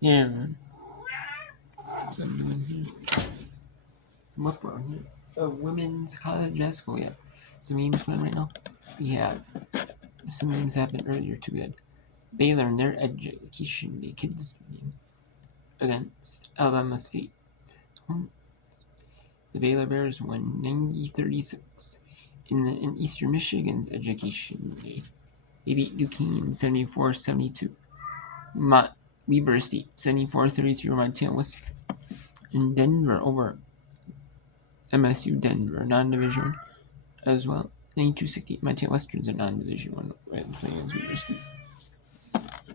Yeah, man. So I'm doing here. Some upload here. Women's college basketball, yeah. Some games going right now. Yeah. Some games happened earlier too. We had Baylor in their education, the kids game against Alabama State. The Baylor Bears won 90-36. In Eastern Michigan's education, they beat Duquesne 74-72. Weber State 74-33 over Montana West. In Denver over MSU Denver, non-division as well. 92-68. Montana Western's a non-division one playing against Weber State.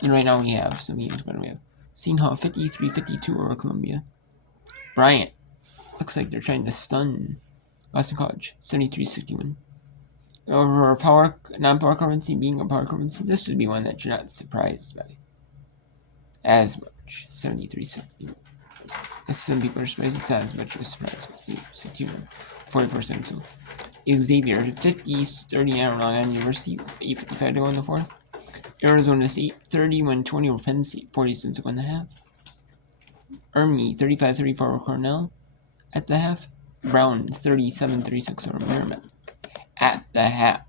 And right now we have some games going. We have Seton Hall 53-52 over Columbia. Bryant looks like they're trying to stun Boston College 73-61. Over a non-power currency being a power currency, this would be one that you're not surprised by as much. 73-61. As some people are surprised, it's not as much of a surprise. 61, 44-72. Xavier 50-30 at Long University, 8:55 to go in the fourth. Arizona State 31-20 over Penn State, 40 to go in the half. Army 35-34 over Cornell at the half. Brown 37-36 over Merrimack at the half.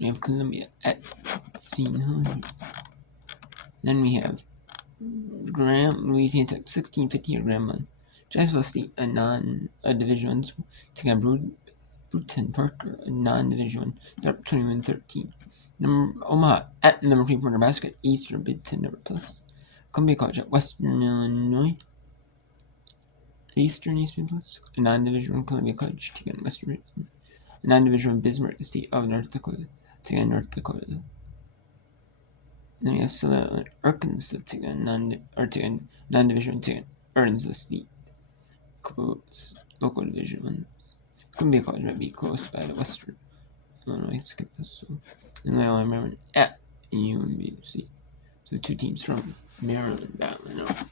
We have Columbia at Seton Hall. Then we have Louisiana Tech 16-50 at Grambling. Jacksonville State, a Division 1 school, taking on Brewton Parker, a non-Division 1. They're up 21-13. Omaha at number 24 Nebraska, Eastern Big Ten number plus. Columbia College at Western Illinois. Eastern Plus, a non-Division 1 Columbia College taking on Western Michigan. A non-Division 1 Bismarck State of North Dakota taking on North Dakota. And then we have Southern Arkansas taking on non-Division 1 taking on Arkansas State. A couple of local Division 1s. Columbia College might be close by to Western Illinois. Skip this. So, and then I remember at UMBC. So two teams from Maryland battling out.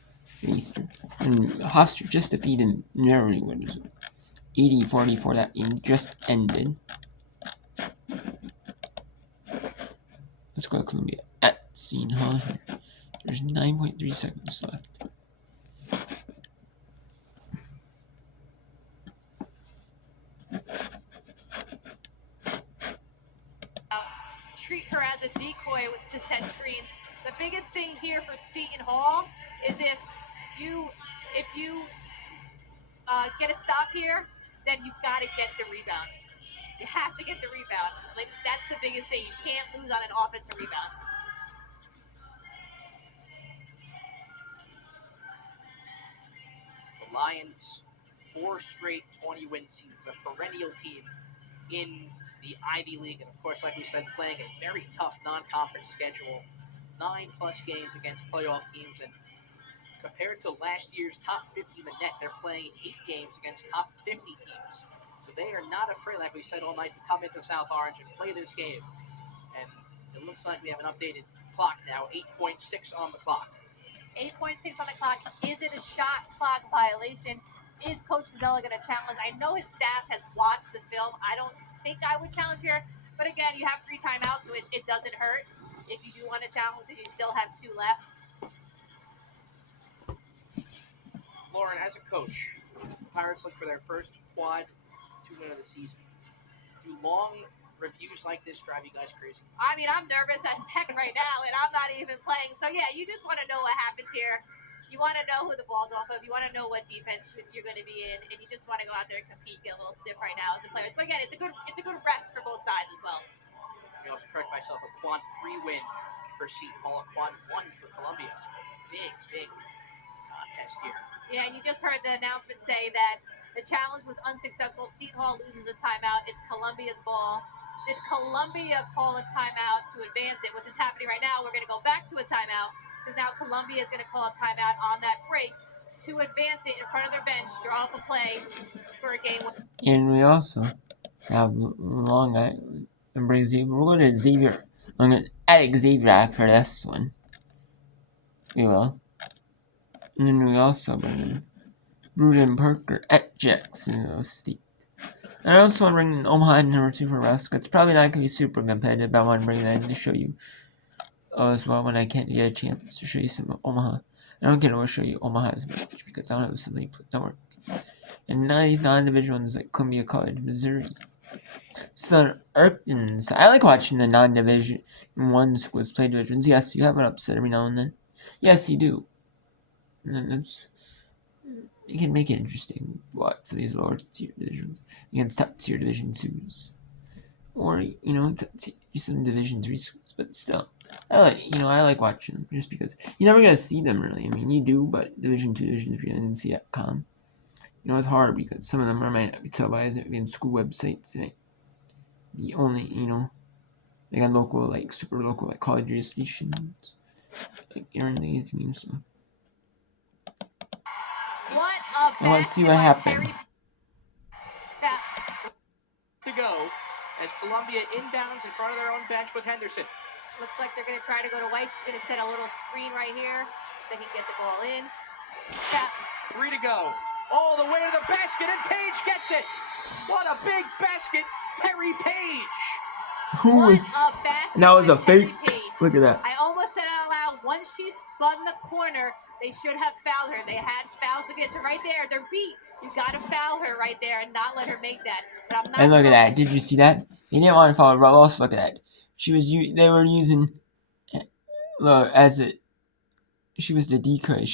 Eastern. And Hofstra just defeated Maryland 80-44. That game just ended. Let's go to Columbia at Seton Hall here. There's 9.3 seconds left. Treat her as a decoy to set screens. The biggest thing here for Seton Hall is if you get a stop here, then you've got to get the rebound. You have to get the rebound. Like, that's the biggest thing. You can't lose on an offensive rebound. The Lions, 4 straight 20-win seasons, a perennial team in the Ivy League, and of course, like we said, playing a very tough non-conference schedule, 9+ games against playoff teams, and compared to last year's top 50 in the net, they're playing 8 games against top 50 teams. So they are not afraid, like we said all night, to come into South Orange and play this game. And it looks like we have an updated clock now, 8.6 on the clock. 8.6 on the clock. Is it a shot clock violation? Is Coach Mazzella going to challenge? I know his staff has watched the film. I don't think I would challenge here. But again, you have 3 timeouts, so it doesn't hurt. If you do want to challenge it, you still have 2 left. Lauren, as a coach, the Pirates look for their first quad 2-win of the season. Do long reviews like this drive you guys crazy? I mean, I'm nervous as heck right now, and I'm not even playing. So, yeah, you just want to know what happens here. You want to know who the ball's off of. You want to know what defense you're going to be in, and you just want to go out there and compete, get a little stiff right now as the players. But, again, it's a good rest for both sides as well. I also correct myself, a quad 3 win for Seton Hall, a quad 1 for Columbia. So big contest here. Yeah, and you just heard the announcement say that the challenge was unsuccessful. Seton Hall loses a timeout. It's Columbia's ball. Did Columbia call a timeout to advance it, which is happening right now? We're going to go back to a timeout because now Columbia is going to call a timeout on that break to advance it in front of their bench, draw up a play for a game. And we also have Long Island and bring Xavier. We'll go to Xavier. I'm going to add Xavier after this one. We will. And then we also bring in Bruden Parker at Jacksonville State. And I also want to bring in Omaha at number 2 for Nebraska. It's probably not going to be super competitive, but I want to bring that in to show you as well when I can't get a chance to show you some Omaha. I don't get to show you Omaha as much because I don't have somebody network. And none of these non-division ones like Columbia College, Missouri. So Erkins, I like watching the non-division one schools play divisions. Yes, you have an upset every now and then. Yes, you do. And that's you can make it interesting. What some of these lower tier divisions against top tier division twos, or some division 3 schools. But still, I like watching them just because you never get to see them really. I mean, you do, but division 2, division 3, and NCAA. It's hard because some of them might not be televised in school websites. And the only, they got local, like super local, like college radio stations, like Aaron Lazy and stuff. What a And let's see what happened. To go as Columbia inbounds in front of their own bench with Henderson. Looks like they're going to try to go to White. She's going to set a little screen right here. They can get the ball in. Tap. 3 to go. All the way to the basket, and Page gets it. What a big basket, Perry Page. What a basket. And that was a fake. Page. Look at that. I almost said out loud, once she spun the corner, they should have fouled her. They had fouls against her right there. They're beat. You got to foul her right there and not let her make that. But I'm not. And look at that. Did you see that? They didn't want to foul her, but also look at that. They were using, she was the decoy.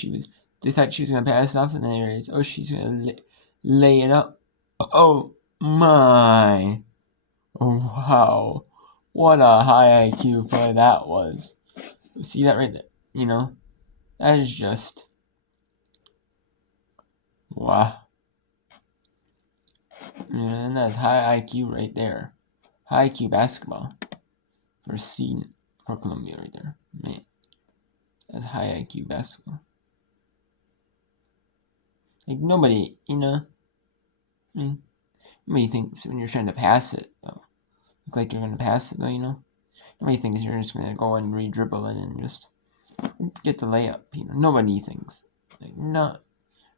They thought she was going to pass it off, and then they realized, she's going to lay it up. Oh, my. Oh, wow. What a high IQ play that was. See that right there? That is just, wow. And that's high IQ right there. High IQ basketball for Columbia right there. Man, that's high IQ basketball. Like nobody, nobody thinks when you're trying to pass it, though. Look like you're going to pass it, though, Nobody thinks you're just going to go and re-dribble it and just get the layup, Nobody thinks. Like, not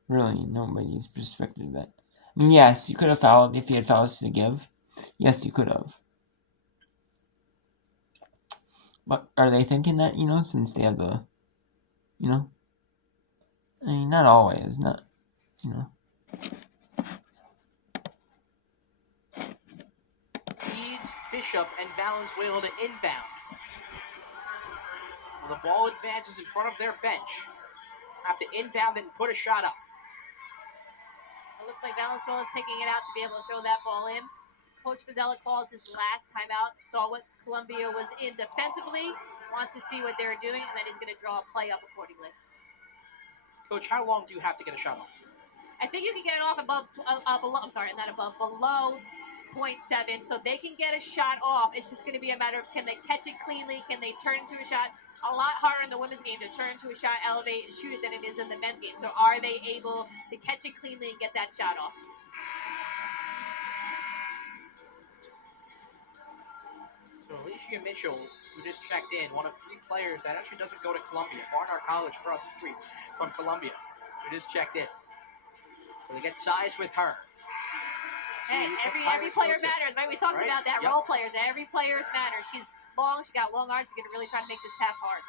really, nobody's perspective that. I mean, yes, you could have fouled if you had fouls to give. Yes, you could have. But are they thinking that, since they have the, I mean, not always, not, Leads Bishop and Valenzuela to inbound. Well, the ball advances in front of their bench. Have to inbound it and put a shot up. It looks like Valenzuela's taking it out to be able to throw that ball in. Coach Fazzella calls his last timeout, saw what Columbia was in defensively, wants to see what they were doing, and then he's going to draw a play up accordingly. Coach, how long do you have to get a shot off? I think you can get it off below 0.7, so they can get a shot off. It's just going to be a matter of can they catch it cleanly, can they turn into a shot. A lot harder in the women's game to turn into a shot, elevate, and shoot it than it is in the men's game. So are they able to catch it cleanly and get that shot off? So Alicia Mitchell, who just checked in, one of 3 players that actually doesn't go to Columbia, Barnard College across the street from Columbia, who just checked in. So they get size with her. Hey, every player matters, right? We talked about that. Yep. Role players, every player matters. She's long, she got long arms, she's going to really try to make this pass hard.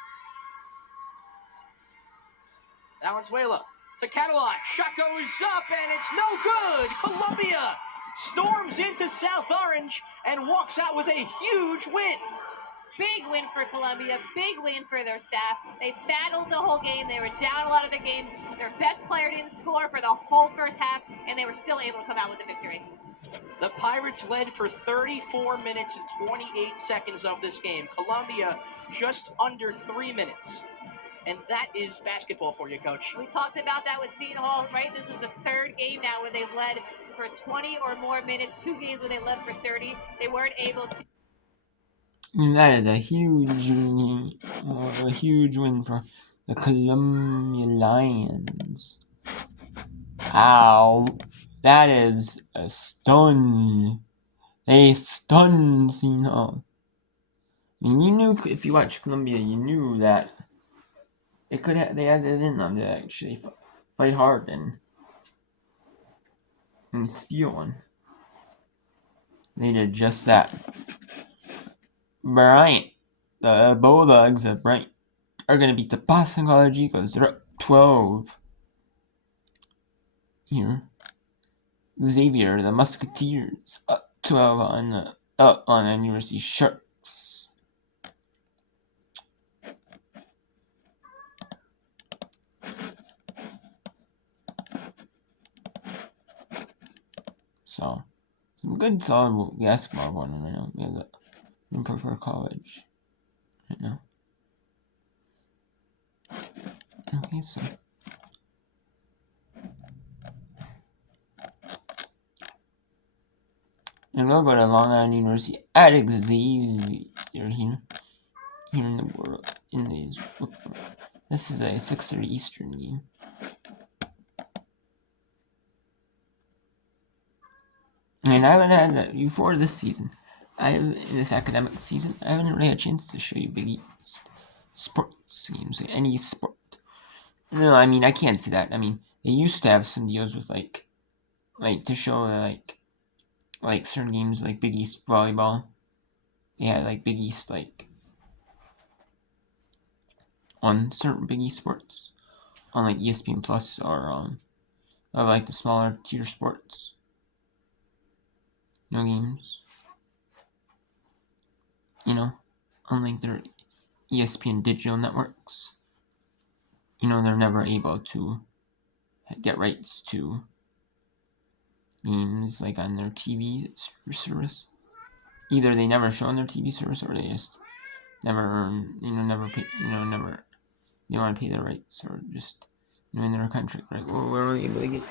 Valenzuela to Catalan. Shot goes up, and it's no good. Columbia storms into South Orange and walks out with a huge win. Big win for Columbia, big win for their staff. They battled the whole game. They were down a lot of the games. Their best player didn't score for the whole first half, and they were still able to come out with the victory. The Pirates led for 34 minutes and 28 seconds of this game. Columbia just under 3 minutes. And that is basketball for you, Coach. We talked about that with Seton Hall, right? This is the 3rd game now where they've led for 20 or more minutes. 2 games where they led for 30. They weren't able to. That is a huge win for the Columbia Lions. Wow, that is a stun. They stunned Seton Hall. I mean, you knew if you watched Columbia, you knew that they had it in them to actually fight hard and and steal one. They did just that. Bryant, the Bulldogs of Bryant, are going to beat the Boston College Eagles. They're up 12 here. Xavier, the Musketeers, up 12 on the University Sharks. So, some good solid basketball going on right now. We have the Prefer College right now. Okay, so. And we'll go to Long Island University at Xavier here in the world. This is a 6:30 Eastern game. And I haven't had before this season. In this academic season, I haven't really had a chance to show you Big East sports games, like any sport. No, I mean I can't say that. I mean they used to have some deals with like to show like certain games like Big East volleyball. They had like Big East like on certain Big East sports on like ESPN Plus or like the smaller tier sports. No games. On like their ESPN digital networks. They're never able to get rights to games like on their TV service. Either they never show on their TV service or they just never earn, never pay, never, they want to pay their rights or just, in their country, right? Well, we're only able to get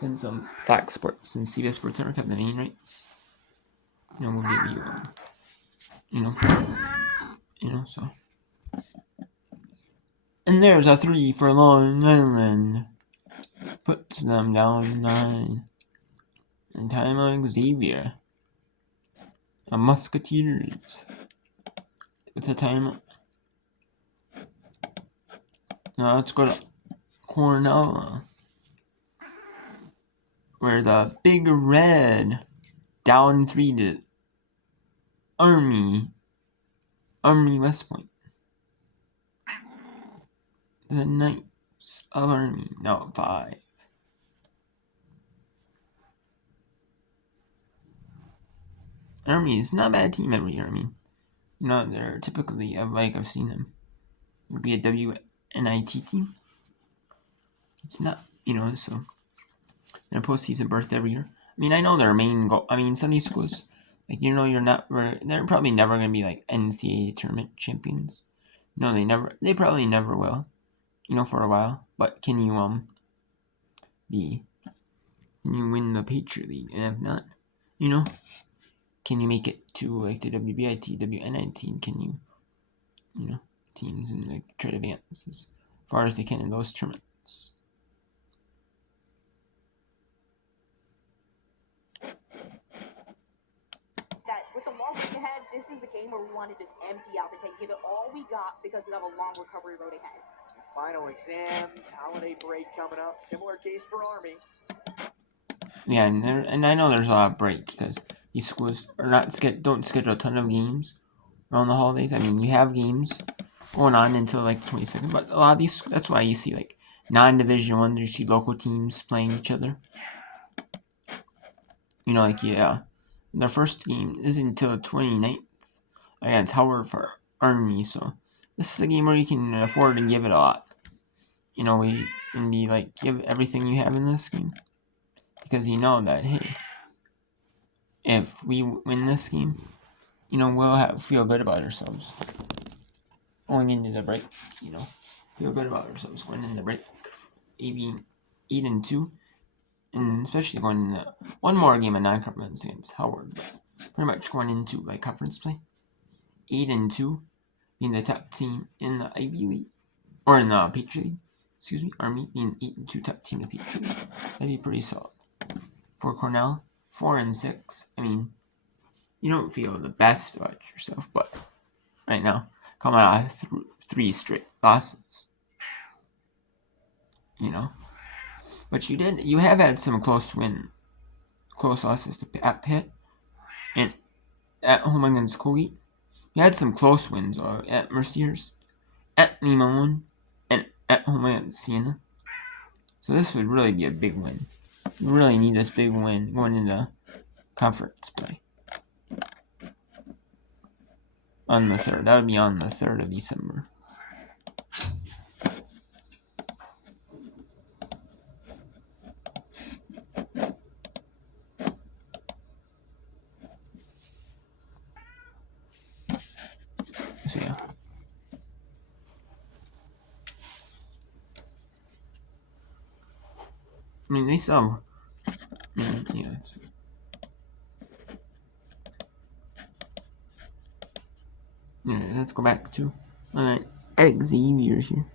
since Fox Sports and CBS Sports Network have the main rights. We'll give you, so. And there's a 3 for Long Island. Puts them down 9. And time on Xavier. A Musketeers. With a time. Now let's go to Cornell. Where the Big Red down 3 to Army West Point. The Knights of Army now 5. Army is not a bad team every year. I mean, they're typically I've seen them. It would be a WNIT team. It's not, so their postseason berth every year. I mean, I know their main goal. I mean, some of these schools, they're probably never going to be like NCAA tournament champions. No, they probably never will, for a while. But can you win the Patriot League? And if not, can you make it to like the WBIT, WNIT? Can you, teams and like try to advance as far as they can in those tournaments? Ahead, this is the game where we want to just empty out the tank, give it all we got because we have a long recovery road ahead. Final exams, holiday break coming up. Similar case for Army. Yeah, and I know there's a lot of break because these schools don't schedule a ton of games around the holidays. I mean, you have games going on until like the 22nd, but a lot of these, that's why you see like non-division ones, you see local teams playing each other. Their first game isn't until the 29th against Howard for Army, so this is a game where you can afford to give it a lot. We can be like, give everything you have in this game. Because you know that, hey, if we win this game, we'll feel good about ourselves. Going into the break, feel good about ourselves going into the break. Maybe 8-2. And especially going into one more game of non-conference against Howard, but pretty much going into like conference play, 8-2, being the top team in the Ivy League or in the Patriot League. Excuse me, Army being 8-2 top team in the Patriot League. That'd be pretty solid. For Cornell, 4-6. I mean, you don't feel the best about yourself, but right now, coming out of 3 straight losses, But you have had some close wins close losses at Pitt and at home against Colgate. We had some close wins at Mercyhurst, at Limon, and at home against Siena. So this would really be a big win. We really need this big win going into conference play. On the 3rd. That would be on the 3rd of December. So yeah. I mean, they still. Yeah. Anyway, let's go back to Xavier's here.